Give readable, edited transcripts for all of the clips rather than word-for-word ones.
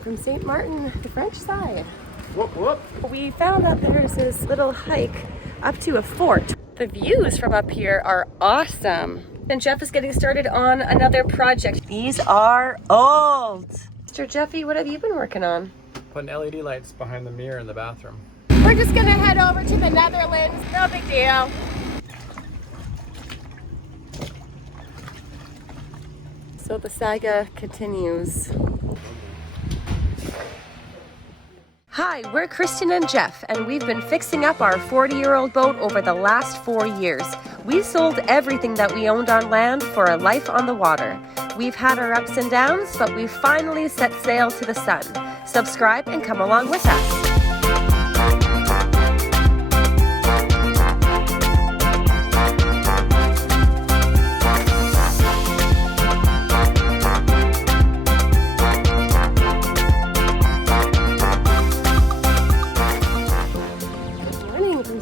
from St. Martin, the French side. Whoop whoop. We found that there's this little hike up to a fort. The views from up here are awesome. And Jeff is getting started on another project. These are old. Mr. Jeffy, what have you been working on? Putting LED lights behind the mirror in the bathroom. We're just gonna head over to the Netherlands. No big deal. So the saga continues. Hi, we're Kristen and Jeff, and we've been fixing up our 40-year-old boat over the last 4 years. We sold everything that we owned on land for a life on the water. We've had our ups and downs, but we've finally set sail to the sun. Subscribe and come along with us.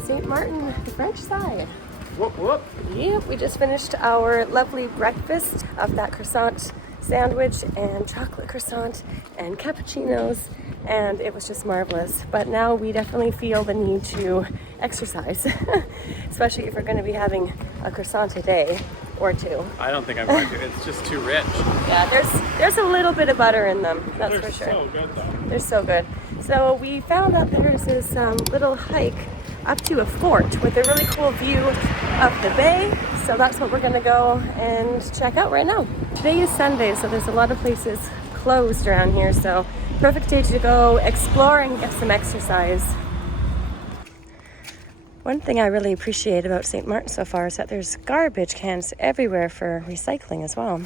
St. Martin, the French side. Whoop whoop. Yep, we just finished our lovely breakfast of that croissant sandwich and chocolate croissant and cappuccinos, and it was just marvelous. But now we definitely feel the need to exercise, especially if we're going to be having a croissant a day or two. I don't think I'm going to. It's just too rich. Yeah, there's a little bit of butter in them, that's They're for sure. They're so good though. They're so good. So we found that there's this little hike up to a fort with a really cool view of the bay. So that's what we're gonna go and check out right now. Today is Sunday, so there's a lot of places closed around here. So perfect day to go explore and get some exercise. One thing I really appreciate about St. Martin so far is that there's garbage cans everywhere for recycling as well.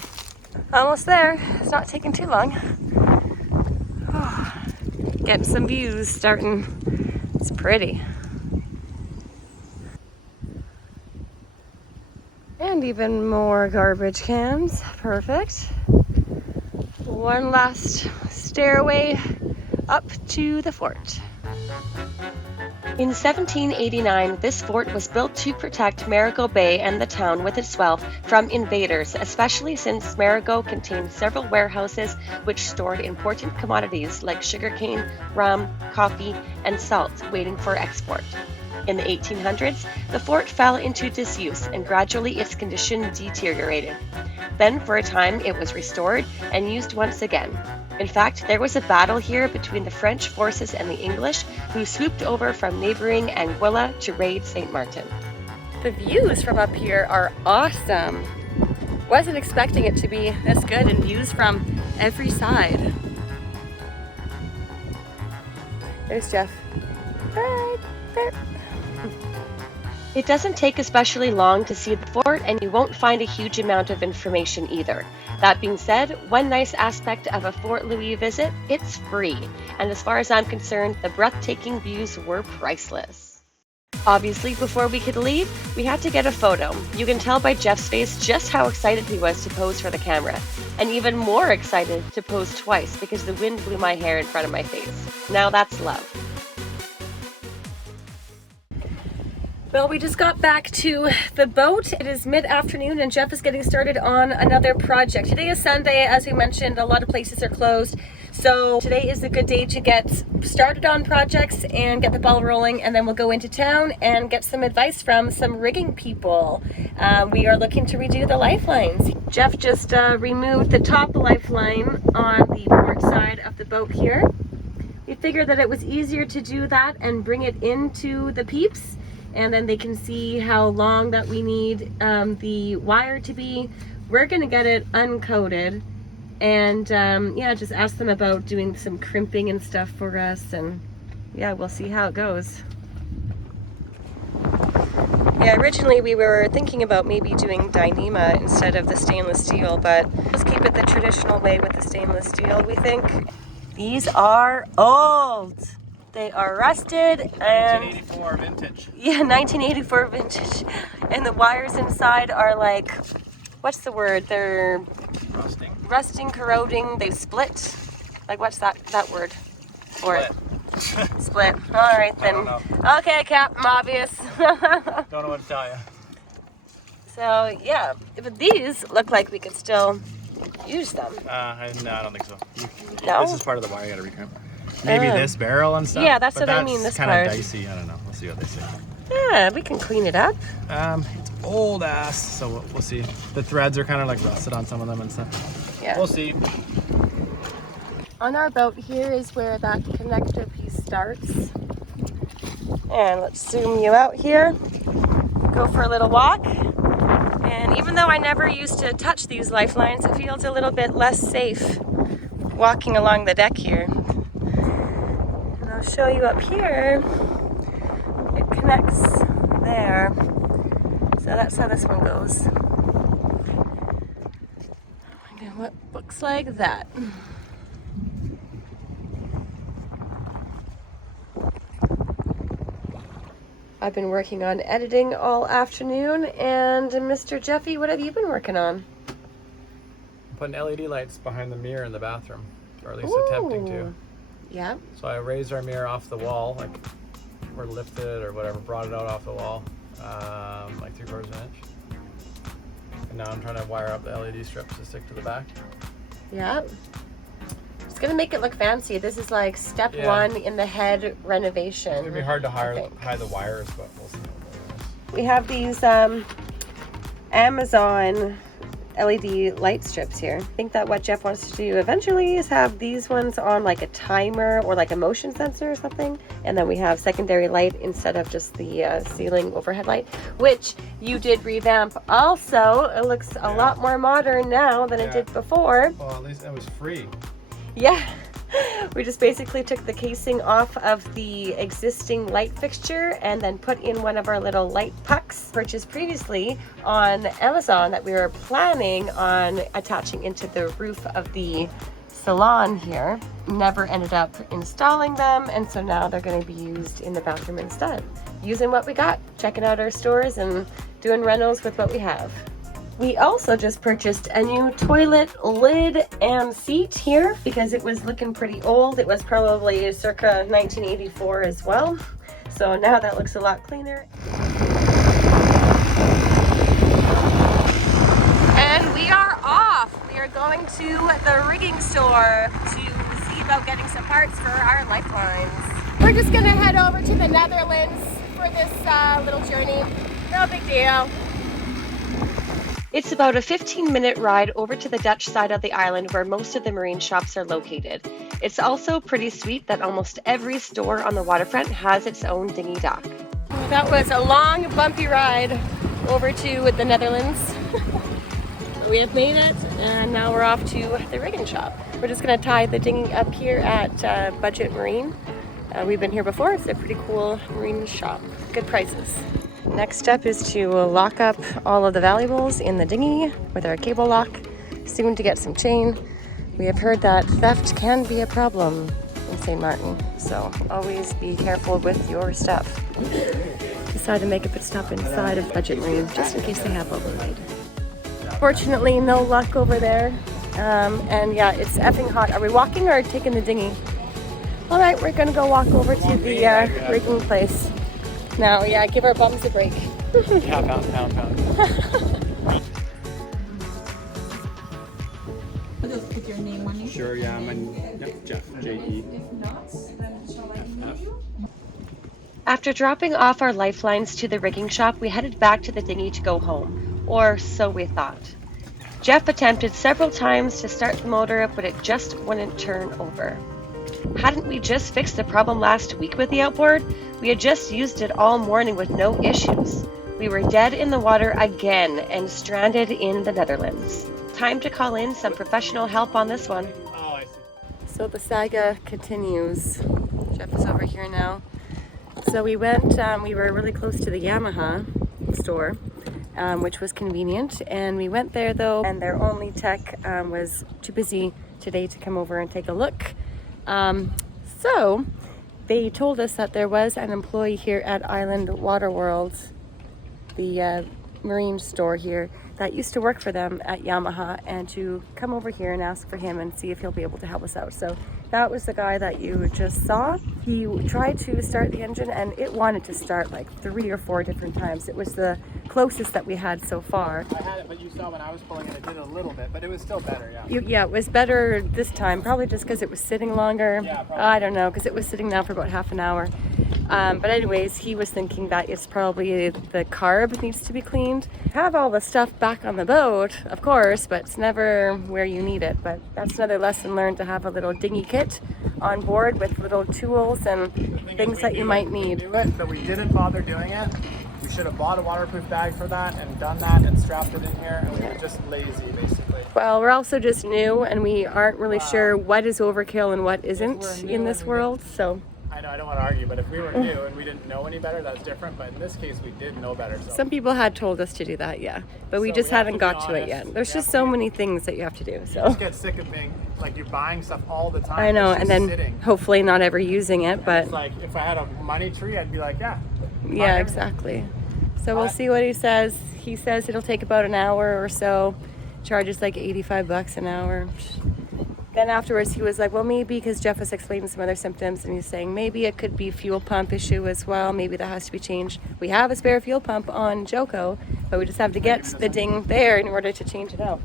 Almost there, it's not taking too long. Oh, getting some views starting, it's pretty. And even more garbage cans, perfect. One last stairway up to the fort. In 1789, this fort was built to protect Marigot Bay and the town with its wealth from invaders, especially since Marigot contained several warehouses which stored important commodities like sugarcane, rum, coffee, and salt waiting for export. In the 1800s, the fort fell into disuse and gradually its condition deteriorated. Then, for a time, it was restored and used once again. In fact, there was a battle here between the French forces and the English, who swooped over from neighboring Anguilla to raid St. Martin. The views from up here are awesome. Wasn't expecting it to be this good, and views from every side. There's Jeff. Right there. It doesn't take especially long to see the fort, and you won't find a huge amount of information either. That being said, one nice aspect of a Fort Louis visit, it's free. And as far as I'm concerned, the breathtaking views were priceless. Obviously, before we could leave, we had to get a photo. You can tell by Jeff's face just how excited he was to pose for the camera. And even more excited to pose twice because the wind blew my hair in front of my face. Now that's love. Well, we just got back to the boat. It is mid-afternoon and Jeff is getting started on another project. Today is Sunday, as we mentioned, a lot of places are closed. So today is a good day to get started on projects and get the ball rolling, and then we'll go into town and get some advice from some rigging people. We are looking to redo the lifelines. Jeff just removed the top lifeline on the port side of the boat here. We figured that it was easier to do that and bring it into the peeps, and then they can see how long that we need the wire to be. We're gonna get it uncoated and yeah, just ask them about doing some crimping and stuff for us, and yeah, we'll see how it goes. Yeah, originally we were thinking about maybe doing Dyneema instead of the stainless steel, but let's keep it the traditional way with the stainless steel, we think. These are old. They are rusted and 1984 vintage. Yeah, 1984 vintage. And the wires inside are like, what's the word? They're rusting, corroding. They've split. Like, what's that word for it? Split. All right then. I don't know. Okay, Captain Obvious. Don't know what to tell you. So yeah, but these look like we could still use them. No, I don't think so. No? This is part of the wire you gotta recrimp. Maybe this barrel and stuff. Yeah, that's but what I mean, this kind part. of dicey. I don't know. We'll see what they say. Yeah, we can clean it up. It's old ass, so we'll see. The threads are kind of like rusted on some of them and stuff. Yeah. We'll see. On our boat here is where that connector piece starts. And let's zoom you out here. Go for a little walk. And even though I never used to touch these lifelines, it feels a little bit less safe walking along the deck here. And I'll show you up here. It connects there. So that's how this one goes. And what looks like that. I've been working on editing all afternoon, and Mr. Jeffy, what have you been working on? Putting LED lights behind the mirror in the bathroom, or at least Ooh. attempting to. Yeah. So I raised our mirror off the wall, like, or lifted or whatever, brought it out off the wall, like 3/4 of an inch. And now I'm trying to wire up the LED strips to stick to the back. Yeah. It's gonna make it look fancy. This is like step one in the head renovation. It's gonna be hard to hide the wires, but we'll see what it is. We have these Amazon LED light strips here. I think that what Jeff wants to do eventually is have these ones on like a timer or like a motion sensor or something, and then we have secondary light instead of just the ceiling overhead light, which you did revamp also. It looks a lot more modern now than it did before. Well, at least it was free. Yeah, we just basically took the casing off of the existing light fixture and then put in one of our little light pucks purchased previously on Amazon that we were planning on attaching into the roof of the salon here. Never ended up installing them, and so now they're going to be used in the bathroom instead. Using what we got, checking out our stores and doing rentals with what we have. We also just purchased a new toilet lid and seat here because it was looking pretty old. It was probably circa 1984 as well. So now that looks a lot cleaner. And we are off. We are going to the rigging store to see about getting some parts for our lifelines. We're just gonna head over to the Netherlands for this little journey. No big deal. It's about a 15-minute ride over to the Dutch side of the island where most of the marine shops are located. It's also pretty sweet that almost every store on the waterfront has its own dinghy dock. That was a long, bumpy ride over to the Netherlands. We have made it, and now we're off to the rigging shop. We're just going to tie the dinghy up here at Budget Marine. We've been here before. It's a pretty cool marine shop. Good prices. Next step is to lock up all of the valuables in the dinghy with our cable lock. Soon to get some chain. We have heard that theft can be a problem in St. Martin, so always be careful with your stuff. Decided to make a pit stop inside of Budget Marine just in case they have what we need. Fortunately, no luck over there. And yeah, it's effing hot. Are we walking or taking the dinghy? All right, we're gonna go walk over to the rigging place. Now, yeah, give our bums a break. Yeah, pound. Put your name on it. Sure, yeah, Jeff, J-E. After dropping off our lifelines to the rigging shop, we headed back to the dinghy to go home, or so we thought. Jeff attempted several times to start the motor, but it just wouldn't turn over. Hadn't we just fixed the problem last week with the outboard? We had just used it all morning with no issues. We were dead in the water again and stranded in the Netherlands. Time to call in some professional help on this one. Oh, I see. So the saga continues. Jeff is over here now. So we went, we were really close to the Yamaha store, which was convenient. And we went there though, and their only tech was too busy today to come over and take a look. So they told us that there was an employee here at Island Water World, the marine store here, that used to work for them at Yamaha, and to come over here and ask for him and see if he'll be able to help us out. So that was the guy that you just saw. He tried to start the engine and it wanted to start like 3 or 4 different times. It was the closest that we had so far. I had it, but you saw when I was pulling it, it did a little bit, but it was still better, yeah. Yeah, it was better this time, probably just because it was sitting longer. Yeah, probably. I don't know, because it was sitting now for about half an hour. But anyways, he was thinking that it's probably the carb needs to be cleaned. Have all the stuff back on the boat, of course, but it's never where you need it. But that's another lesson learned, to have a little dinghy kit on board with little tools and things that you might need. Do it, but we didn't bother doing it. We should have bought a waterproof bag for that and done that and strapped it in here, and we were just lazy, basically. Well, we're also just new and we aren't really sure what is overkill and what isn't in this world, so. I know, I don't want to argue, but if we were new and we didn't know any better, that's different. But in this case, we did know better. So. Some people had told us to do that, yeah. But we just haven't got to it yet. There's just so many things that you have to do, so. You just get sick of being, like, you're buying stuff all the time. I know, it's and just then sitting. hopefully not ever using it, but. It's like, if I had a money tree, I'd be like, yeah. Yeah, exactly. So we'll see what he says. He says it'll take about an hour or so. Charges like $85 an hour. Then afterwards he was like, well, maybe, because Jeff was explaining some other symptoms, and he's saying maybe it could be fuel pump issue as well. Maybe that has to be changed. We have a spare fuel pump on Joko, but we just have to get the ding there in order to change it out.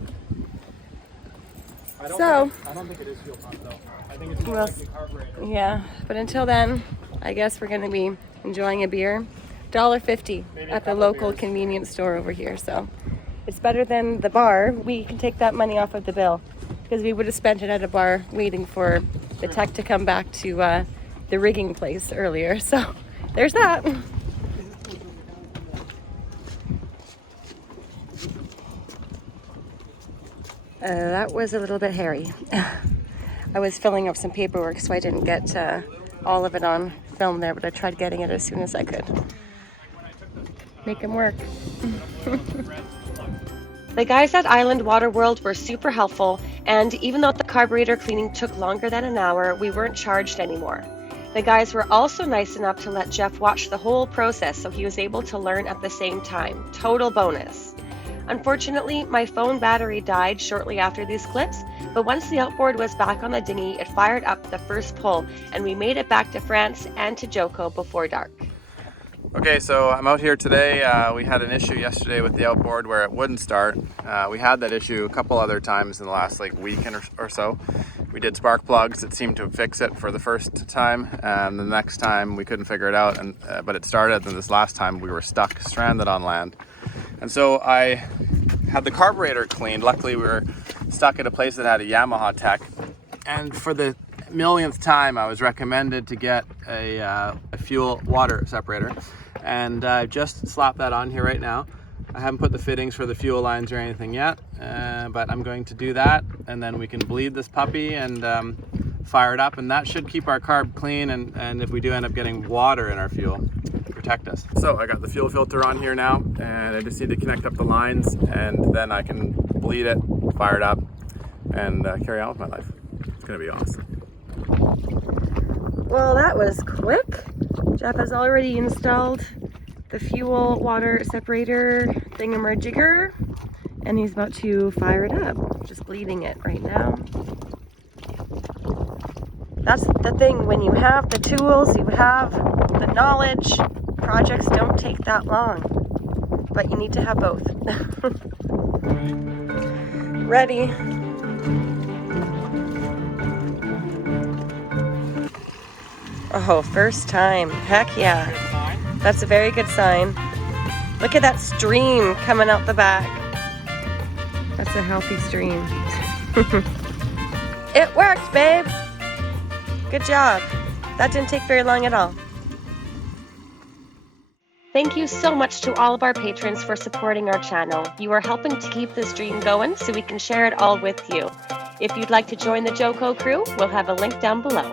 I don't think it is fuel pump though. I think it's more like the carburetor. Yeah, but until then, I guess we're going to be enjoying a beer. $1.50 at the local convenience store over here, so it's better than the bar. We can take that money off of the bill, because we would have spent it at a bar waiting for the tech to come back to the rigging place earlier. So there's that. That was a little bit hairy. I was filling up some paperwork, so I didn't get all of it on film there, but I tried getting it as soon as I could. Make them work. The guys at Island Water World were super helpful, and even though the carburetor cleaning took longer than an hour, we weren't charged anymore. The guys were also nice enough to let Jeff watch the whole process, so he was able to learn at the same time. Total bonus. Unfortunately, my phone battery died shortly after these clips, but once the outboard was back on the dinghy, it fired up the first pull, and we made it back to France and to Joko before dark. Okay, so I'm out here today. We had an issue yesterday with the outboard where it wouldn't start. We had that issue a couple other times in the last week or so. We did spark plugs. It seemed to fix it for the first time, and the next time we couldn't figure it out, but it started, and this last time we were stuck, stranded on land. And so I had the carburetor cleaned. Luckily we were stuck at a place that had a Yamaha tech, and for the millionth time I was recommended to get a fuel water separator, and I just slapped that on here right now. I haven't put the fittings for the fuel lines or anything yet, but I'm going to do that, and then we can bleed this puppy and fire it up, and that should keep our carb clean, and if we do end up getting water in our fuel, protect us. So I got the fuel filter on here now, and I just need to connect up the lines, and then I can bleed it, fire it up, and carry on with my life. It's gonna be awesome. Well, that was quick. Jeff has already installed the fuel water separator thingamajigger, and he's about to fire it up. Just bleeding it right now. That's the thing, when you have the tools, you have the knowledge, projects don't take that long, but you need to have both. Ready. Oh, first time. Heck yeah. That's a very good sign. Look at that stream coming out the back. That's a healthy stream. It worked, babe. Good job. That didn't take very long at all. Thank you so much to all of our patrons for supporting our channel. You are helping to keep this dream going so we can share it all with you. If you'd like to join the Joko crew, we'll have a link down below.